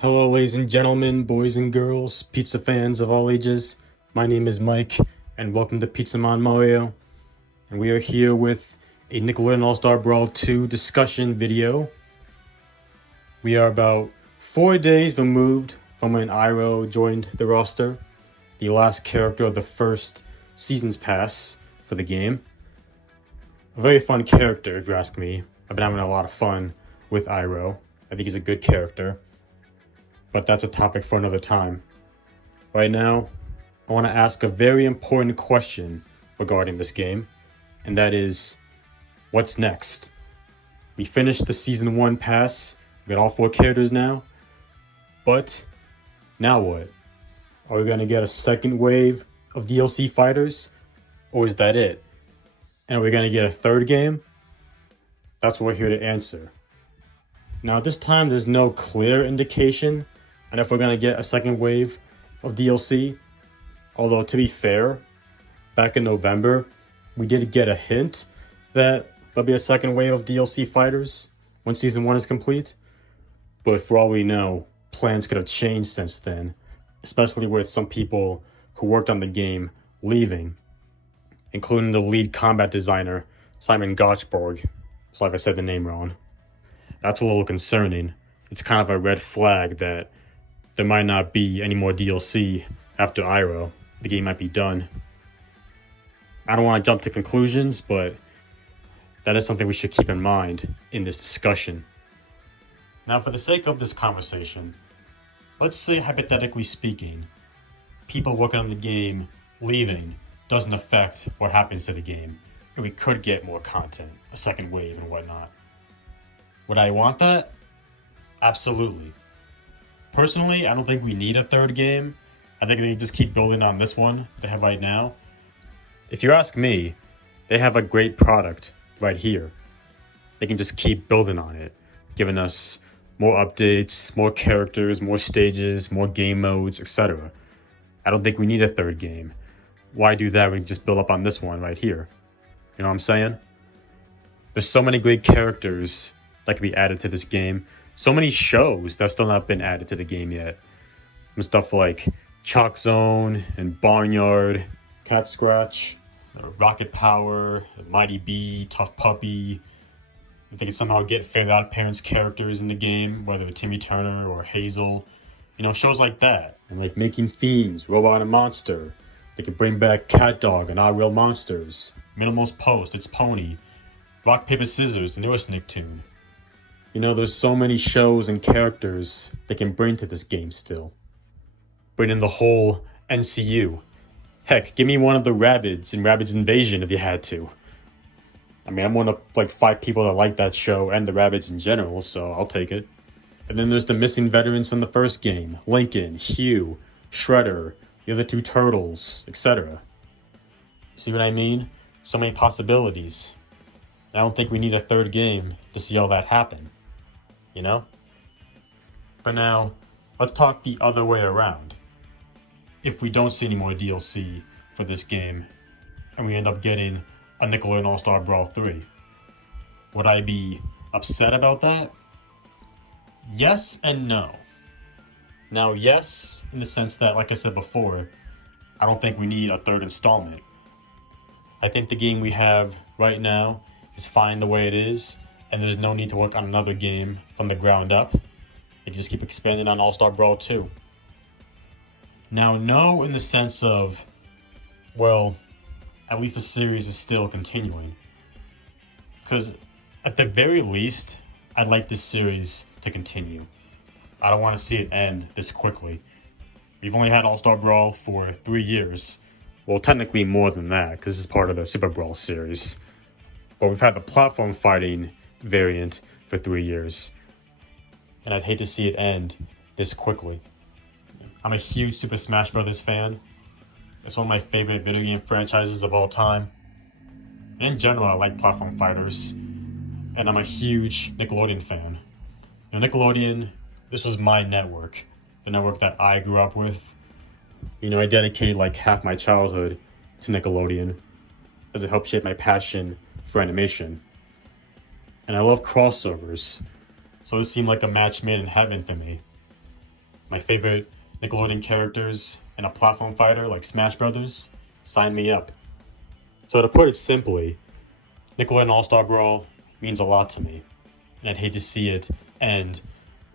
Hello, ladies and gentlemen, boys and girls, pizza fans of all ages. My name is Mike, and welcome to Pizza Man Mario. And we are here with a Nickelodeon All Star Brawl 2 discussion video. We are about 4 days removed from when Iroh joined the roster, the last character of the first Season's Pass for the game. A very fun character, if you ask me. I've been having a lot of fun with Iroh. I think he's a good character. But that's a topic for another time. Right now, I want to ask a very important question regarding this game, and that is, what's next? We finished the Season 1 pass, we got all 4 characters now, but now what? Are we going to get a second wave of DLC fighters, or is that it? And are we going to get a third game? That's what we're here to answer. Now, this time there's no clear indication and if we're going to get a second wave of DLC. Although, to be fair, back in November, we did get a hint that there'll be a second wave of DLC fighters when Season 1 is complete. But for all we know, plans could have changed since then, especially with some people who worked on the game leaving, including the lead combat designer, Simon Gotchborg. Sorry if I said the name wrong. That's a little concerning. It's kind of a red flag that there might not be any more DLC after Iroh. The game might be done. I don't want to jump to conclusions, but that is something we should keep in mind in this discussion. Now, for the sake of this conversation, let's say, hypothetically speaking, people working on the game leaving doesn't affect what happens to the game, and we could get more content, a second wave and whatnot. Would I want that? Absolutely. Personally, I don't think we need a third game. I think they can just keep building on this one they have right now. If you ask me, they have a great product right here. They can just keep building on it, giving us more updates, more characters, more stages, more game modes, etc. I don't think we need a third game. Why do that? We can just build up on this one right here. You know what I'm saying? There's so many great characters that can be added to this game. So many shows that still not been added to the game yet. Some stuff like Chalk Zone and Barnyard, Cat Scratch, Rocket Power, Mighty Bee, Tough Puppy. If they could somehow get Fairly Odd Parents characters in the game, whether Timmy Turner or Hazel. You know, shows like that. And like Making Fiends, Robot and Monster. They could bring back Cat Dog and Our Real Monsters. Minimal's Post, It's Pony. Rock, Paper, Scissors, the newest Nicktoon. You know, there's so many shows and characters they can bring to this game still. Bring in the whole NCU. Heck, give me one of the Rabbids in Rabbids Invasion if you had to. I mean, I'm one of like 5 people that like that show and the Rabbids in general, so I'll take it. And then there's the missing veterans from the first game. Lincoln, Hugh, Shredder, the other 2 Turtles, etc. See what I mean? So many possibilities. I don't think we need a third game to see all that happen. You know? But now, let's talk the other way around. If we don't see any more DLC for this game, and we end up getting a Nickelodeon All Star Brawl 3, would I be upset about that? Yes and no. Now, yes, in the sense that, like I said before, I don't think we need a third installment. I think the game we have right now is fine the way it is, and there's no need to work on another game from the ground up. They can just keep expanding on All Star Brawl 2. Now, no in the sense of, well, at least the series is still continuing. Because at the very least, I'd like this series to continue. I don't want to see it end this quickly. We've only had All Star Brawl for 3 years. Well, technically more than that, because this is part of the Super Brawl series. But we've had the platform fighting variant for 3 years. And I'd hate to see it end this quickly. I'm a huge Super Smash Bros. Fan. It's one of my favorite video game franchises of all time. And in general, I like platform fighters. And I'm a huge Nickelodeon fan. You know, Nickelodeon, this was my network. The network that I grew up with. You know, I dedicate like half my childhood to Nickelodeon, as it helped shape my passion for animation. And I love crossovers, so this seemed like a match made in heaven for me. my favorite Nickelodeon characters in a platform fighter like Smash Brothers, sign me up. So to put it simply, Nickelodeon All Star Brawl means a lot to me, and I'd hate to see it end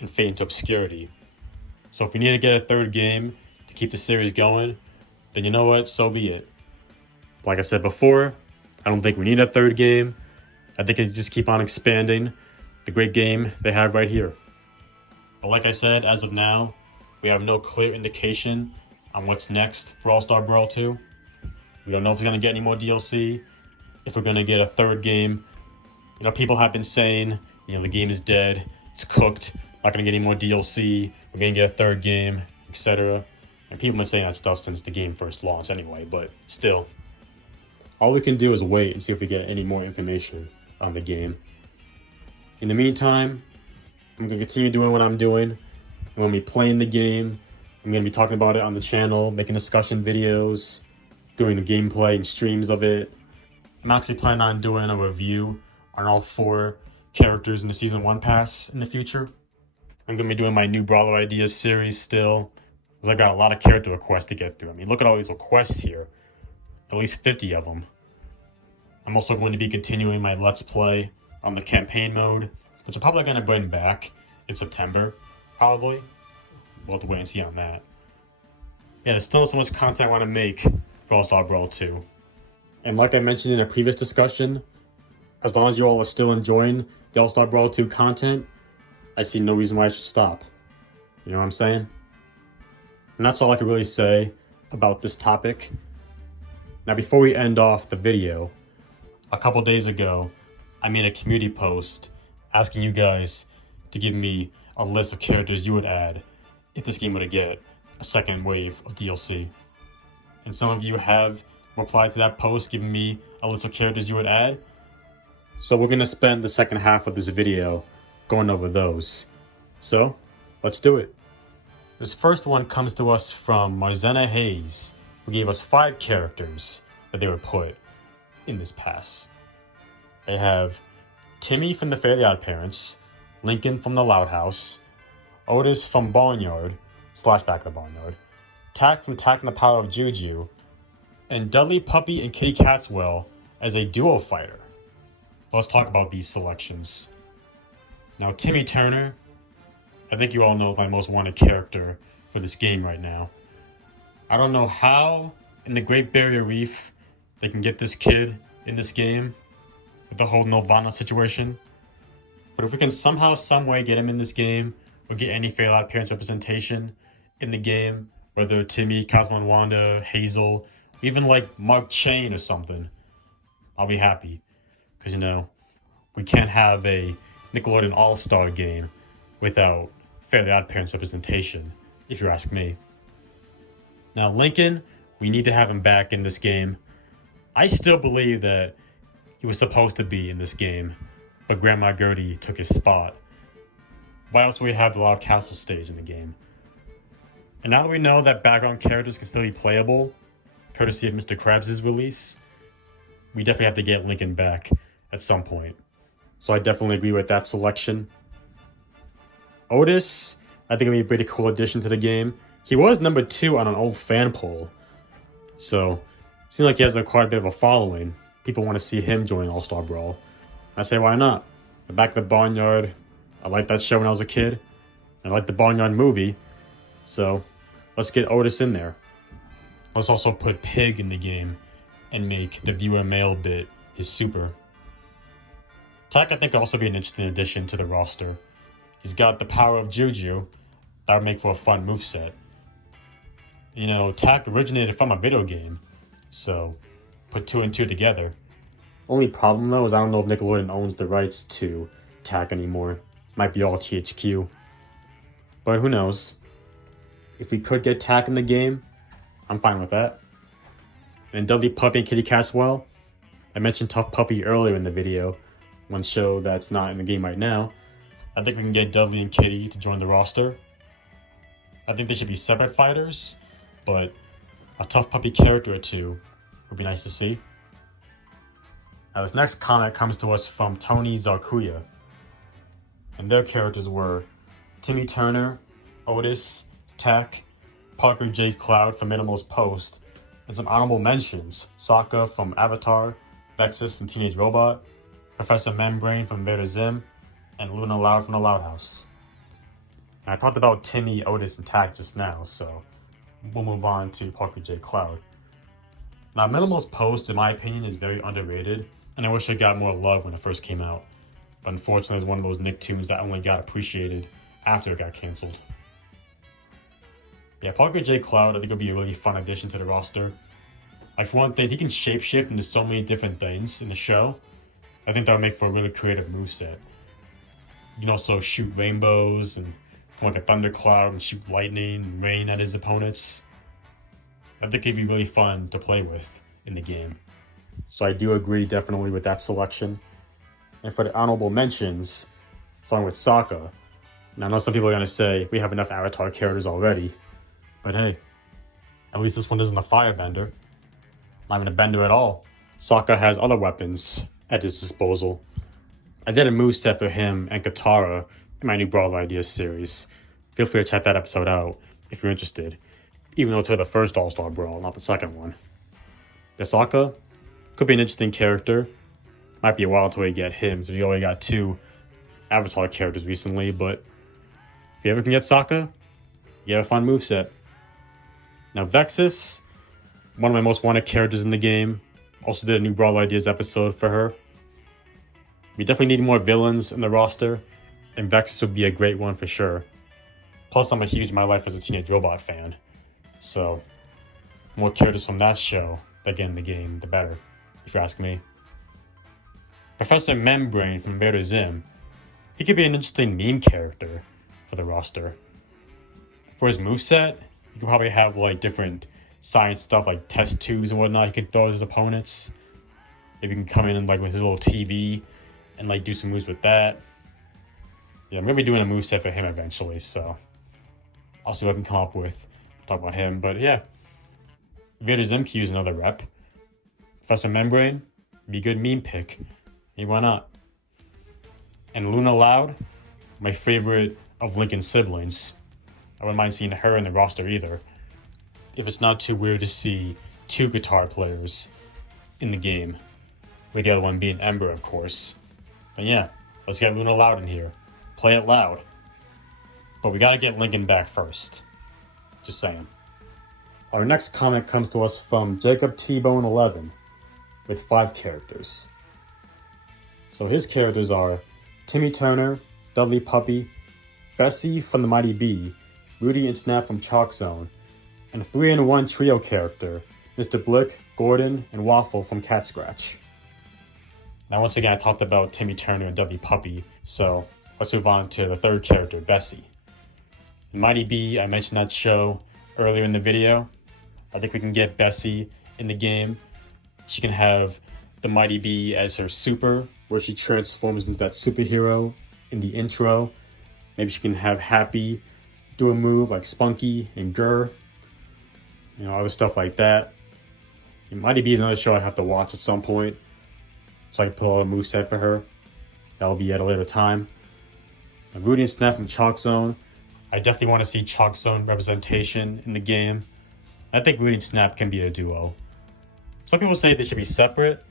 and fade into obscurity. So if we need to get a third game to keep the series going, then you know what, so be it. Like I said before, I don't think we need a third game. I think it just keep on expanding the great game they have right here. But like I said, as of now, we have no clear indication on what's next for All Star Brawl 2. We don't know if we're going to get any more DLC, if we're going to get a third game. You know, people have been saying, the game is dead, it's cooked, not going to get any more DLC, we're going to get a third game, etc. And people have been saying that stuff since the game first launched anyway, but still. All we can do is wait and see if we get any more information on the game. In the meantime, I'm going to continue doing what I'm doing. And when we play in the game, I'm going to be talking about it on the channel, making discussion videos, doing the gameplay and streams of it. I'm actually planning on doing a review on all 4 characters in the Season 1 pass in the future. I'm going to be doing my new Brawler Ideas series still, because I got a lot of character requests to get through. I mean, look at all these requests here. At least 50 of them. I'm also going to be continuing my Let's Play on the campaign mode, which I'm probably going to bring back in September, probably. We'll have to wait and see on that. Yeah, there's still so much content I want to make for All Star Brawl 2. And like I mentioned in a previous discussion, as long as you all are still enjoying the All Star Brawl 2 content, I see no reason why I should stop. You know what I'm saying? And that's all I can really say about this topic. Now, before we end off the video, a couple days ago, I made a community post asking you guys to give me a list of characters you would add if this game were to get a second wave of DLC. And some of you have replied to that post giving me a list of characters you would add. So we're going to spend the second half of this video going over those. So, let's do it. This first one comes to us from Marzena Hayes, who gave us 5 characters that they would put in this pass. They have Timmy from the Fairly Odd Parents, Lincoln from the Loud House, Otis from Barnyard / Back of the Barnyard, Tak from Tak and the Power of Juju, and Dudley Puppy and Kitty Catswell as a duo fighter. Let's talk about these selections. Now, Timmy Turner, I think you all know my most wanted character for this game right now. I don't know how in the Great Barrier Reef they can get this kid in this game with the whole Nirvana situation. But if we can somehow, some way get him in this game, or get any Fairly Odd Parents representation in the game, whether Timmy, Cosmo and Wanda, Hazel, even like Mark Chain or something, I'll be happy. Because, we can't have a Nickelodeon All-Star game without Fairly Odd Parents representation, if you ask me. Now, Lincoln, we need to have him back in this game. I still believe that he was supposed to be in this game, but Grandma Gertie took his spot. Why else would we have the Loud Castle stage in the game? And now that we know that background characters can still be playable, courtesy of Mr. Krabs' release, we definitely have to get Lincoln back at some point. So I definitely agree with that selection. Otis, I think it'd be a pretty cool addition to the game. He was number 2 on an old fan poll, so it seems like he has quite a bit of a following. People want to see him join All Star Brawl. I say, why not? The Back of the Barnyard, I liked that show when I was a kid. I liked the Barnyard movie, so let's get Otis in there. Let's also put Pig in the game and make the viewer mail bit his super. Tak, I think, could also be an interesting addition to the roster. He's got the power of Juju. That would make for a fun moveset. Tak originated from a video game, so put 2 and 2 together. Only problem, though, is I don't know if Nickelodeon owns the rights to Tak anymore. Might be all THQ. But who knows? If we could get Tak in the game, I'm fine with that. And Dudley Puppy and Kitty Catswell, I mentioned Tough Puppy earlier in the video, one show that's not in the game right now. I think we can get Dudley and Kitty to join the roster. I think they should be separate fighters, but a Tough Puppy character or 2 would be nice to see. Now this next comment comes to us from Tony Zarkuya. And their characters were Timmy Turner, Otis, Tech, Parker J. Cloud from Minimalist Post, and some honorable mentions: Sokka from Avatar, Vexus from Teenage Robot, Professor Membrane from Vader Zim, and Luna Loud from The Loud House. And I talked about Timmy, Otis, and Tack just now, so we'll move on to Parker J. Cloud. Now, Minimalist Post, in my opinion, is very underrated, and I wish it got more love when it first came out. But unfortunately, it's one of those Nicktoons that only got appreciated after it got cancelled. Yeah, Parker J. Cloud, I think will be a really fun addition to the roster. Like, for one thing, he can shapeshift into so many different things in the show. I think that would make for a really creative moveset. You can also shoot rainbows and come like a thundercloud and shoot lightning and rain at his opponents. I think it'd be really fun to play with in the game. So I do agree definitely with that selection. And for the honorable mentions, starting with Sokka. Now, I know some people are going to say we have enough Avatar characters already. But hey, at least this one isn't a firebender. Not even a bender at all. Sokka has other weapons at his disposal. I did a moveset for him and Katara in my new Brawl Ideas series. Feel free to check that episode out if you're interested. Even though it's for the first All Star Brawl, not the second one. The Sokka could be an interesting character. Might be a while until we get him, so we already got 2 Avatar characters recently, but if you ever can get Sokka, you have a fun moveset. Now, Vexus, one of my most wanted characters in the game. Also did a new Brawl Ideas episode for her. We definitely need more villains in the roster, and Vexus would be a great one for sure. Plus, I'm a huge My Life as a Teenage Robot fan, so the more characters from that show that get in the game, the better, if you ask me. Professor Membrane from Vader Zim, he could be an interesting meme character for the roster. For his moveset, you could probably have like different science stuff like test tubes and whatnot he can throw at his opponents. Maybe he can come in and like with his little TV and like do some moves with that. Yeah, I'm gonna be doing a moveset for him eventually, so I'll see what I can come up with. Talk about him, but yeah. Vader Zim can use another rep. Professor Membrane, be a good meme pick. Hey, why not? And Luna Loud, my favorite of Lincoln's siblings. I wouldn't mind seeing her in the roster either. If it's not too weird to see 2 guitar players in the game, with the other one being Ember, of course. But yeah, let's get Luna Loud in here. Play it loud. But we gotta get Lincoln back first. Just saying. Our next comment comes to us from Jacob T-Bone 11 with 5 characters. So his characters are Timmy Turner, Dudley Puppy, Bessie from the Mighty Bee, Rudy and Snap from Chalk Zone, and a 3-in-1 trio character, Mr. Blick, Gordon, and Waffle from Cat Scratch. Now once again I talked about Timmy Turner and Dudley Puppy, so let's move on to the 3rd character, Bessie. In Mighty Bee, I mentioned that show earlier in the video. I think we can get Bessie in the game. She can have the Mighty Bee as her super, where she transforms into that superhero in the intro. Maybe she can have Happy do a move like Spunky and Gurr. You know, other stuff like that. And Mighty Bee is another show I have to watch at some point, so I can pull out a moveset for her. That'll be at a later time. And Rudy and Snap from Chalk Zone. I definitely want to see Chalk Zone representation in the game. I think Rudy and Snap can be a duo. Some people say they should be separate,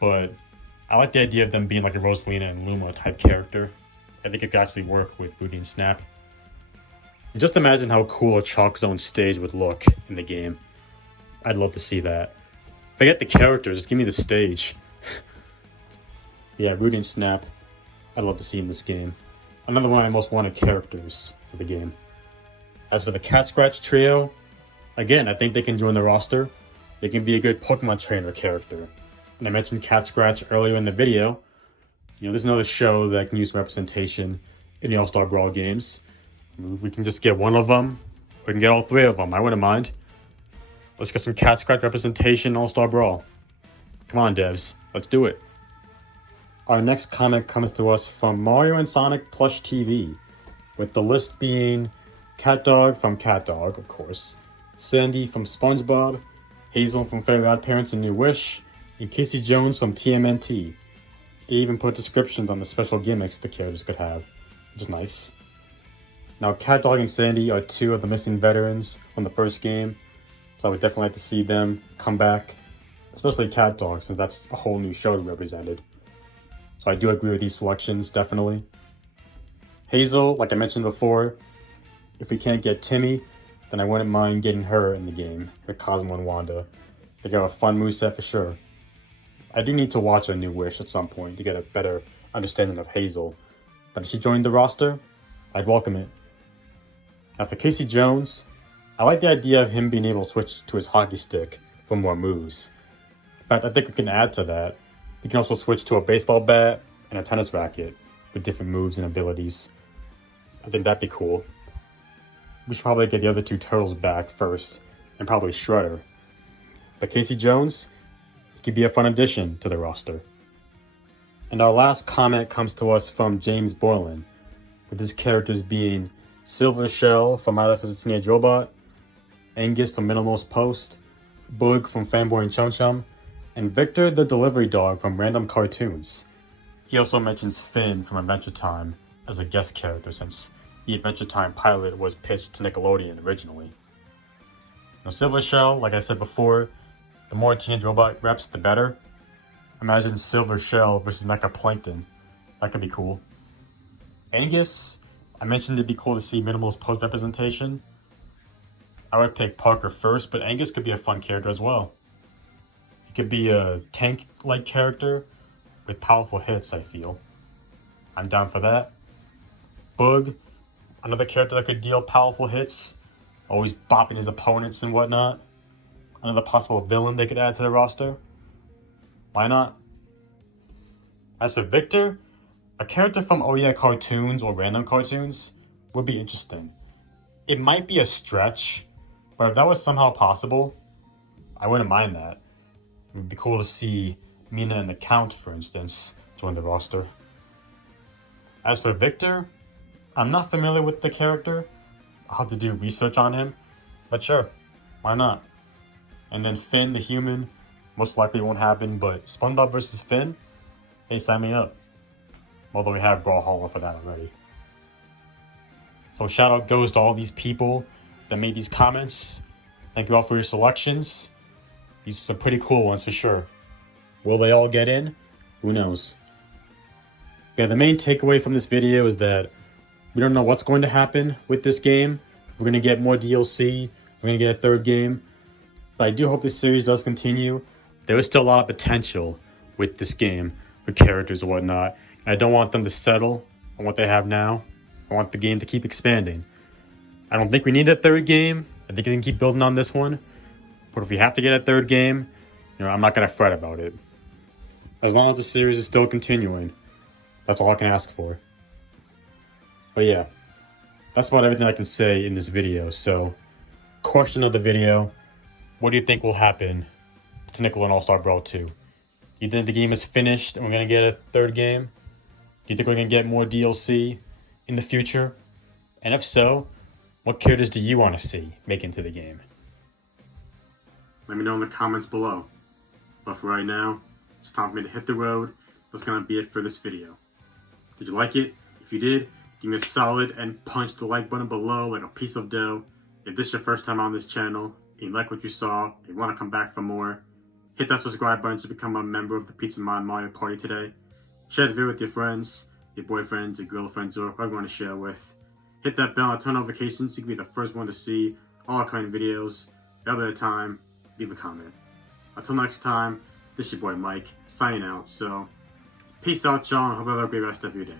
but I like the idea of them being like a Rosalina and Luma type character. I think it could actually work with Rudy and Snap. And just imagine how cool a Chalk Zone stage would look in the game. I'd love to see that. Forget the characters, just give me the stage. Yeah, Rudy and Snap, I'd love to see in this game. Another one of my most wanted characters for the game. As for the Cat Scratch trio, again, I think they can join the roster. They can be a good Pokemon trainer character. And I mentioned Cat Scratch earlier in the video. You know, there's another show that can use representation in the All Star Brawl games. We can just get one of them. We can get all 3 of them. I wouldn't mind. Let's get some Cat Scratch representation in All Star Brawl. Come on, devs. Let's do it. Our next comment comes to us from Mario and Sonic Plush TV, with the list being Cat Dog from Cat Dog, of course, Sandy from SpongeBob, Hazel from Fairly Odd Parents and New Wish, and Casey Jones from TMNT. They even put descriptions on the special gimmicks the characters could have, which is nice. Now, Cat Dog and Sandy are two of the missing veterans from the first game, so I would definitely like to see them come back, especially Cat Dog, since that's a whole new show to be represented. So I do agree with these selections, definitely. Hazel, like I mentioned before, if we can't get Timmy, then I wouldn't mind getting her in the game, with Cosmo and Wanda. They got a fun moveset for sure. I do need to watch A New Wish at some point to get a better understanding of Hazel, but if she joined the roster, I'd welcome it. Now for Casey Jones, I like the idea of him being able to switch to his hockey stick for more moves. In fact, I think we can add to that. He can also switch to a baseball bat and a tennis racket with different moves and abilities. I think that'd be cool. We should probably get the other two turtles back first, and probably Shredder. But Casey Jones, he could be a fun addition to the roster. And our last comment comes to us from James Boylan, with his characters being Silver Shell from My Life as a Teenage Robot, Angus from Minimalist Post, Boog from Fanboy and Chum Chum, and Victor the Delivery Dog from Random Cartoons. He also mentions Finn from Adventure Time as a guest character since the Adventure Time pilot was pitched to Nickelodeon originally. Now Silver Shell, like I said before, the more Teenage Robot reps, the better. Imagine Silver Shell versus Mecha Plankton. That could be cool. Angus, I mentioned it'd be cool to see Minimalist Post representation. I would pick Parker first, but Angus could be a fun character as well. He could be a tank-like character with powerful hits, I feel. I'm down for that. Boog, another character that could deal powerful hits, always bopping his opponents and whatnot. Another possible villain they could add to the roster. Why not? As for Victor, a character from Oh Yeah Cartoons or Random Cartoons would be interesting. It might be a stretch, but if that was somehow possible, I wouldn't mind that. It would be cool to see Mina and the Count, for instance, join the roster. As for Victor, I'm not familiar with the character. I'll have to do research on him, but sure, why not? And then Finn the human, most likely won't happen, but SpongeBob vs. Finn, hey, sign me up. Although we have Brawlhalla for that already. So shout out goes to all these people that made these comments. Thank you all for your selections. These are some pretty cool ones for sure. Will they all get in? Who knows? Yeah, the main takeaway from this video is that we don't know what's going to happen with this game. We're going to get more DLC. We're going to get a third game. But I do hope this series does continue. There is still a lot of potential with this game for characters and whatnot. And I don't want them to settle on what they have now. I want the game to keep expanding. I don't think we need a third game. I think we can keep building on this one. But if we have to get a third game, I'm not going to fret about it. As long as the series is still continuing, that's all I can ask for. But yeah, that's about everything I can say in this video. So, question of the video, what do you think will happen to Nickelodeon All Star Brawl 2? Do you think the game is finished and we're going to get a third game? Do you think we're going to get more DLC in the future? And if so, what characters do you want to see make into the game? Let me know in the comments below. But for right now, it's time for me to hit the road. That's going to be it for this video. Did you like it? If you did, give me a solid and punch the like button below like a piece of dough. If this is your first time on this channel, and you like what you saw, and you want to come back for more, hit that subscribe button to become a member of the Pizza-Man Mario Party today. Share the video with your friends, your boyfriends, your girlfriends, or whoever you want to share with. Hit that bell and turn notifications so you can be the first one to see all our current videos. Every other time, leave a comment. Until next time, this is your boy Mike, signing out. So, peace out, y'all, and hope you have a great rest of your day.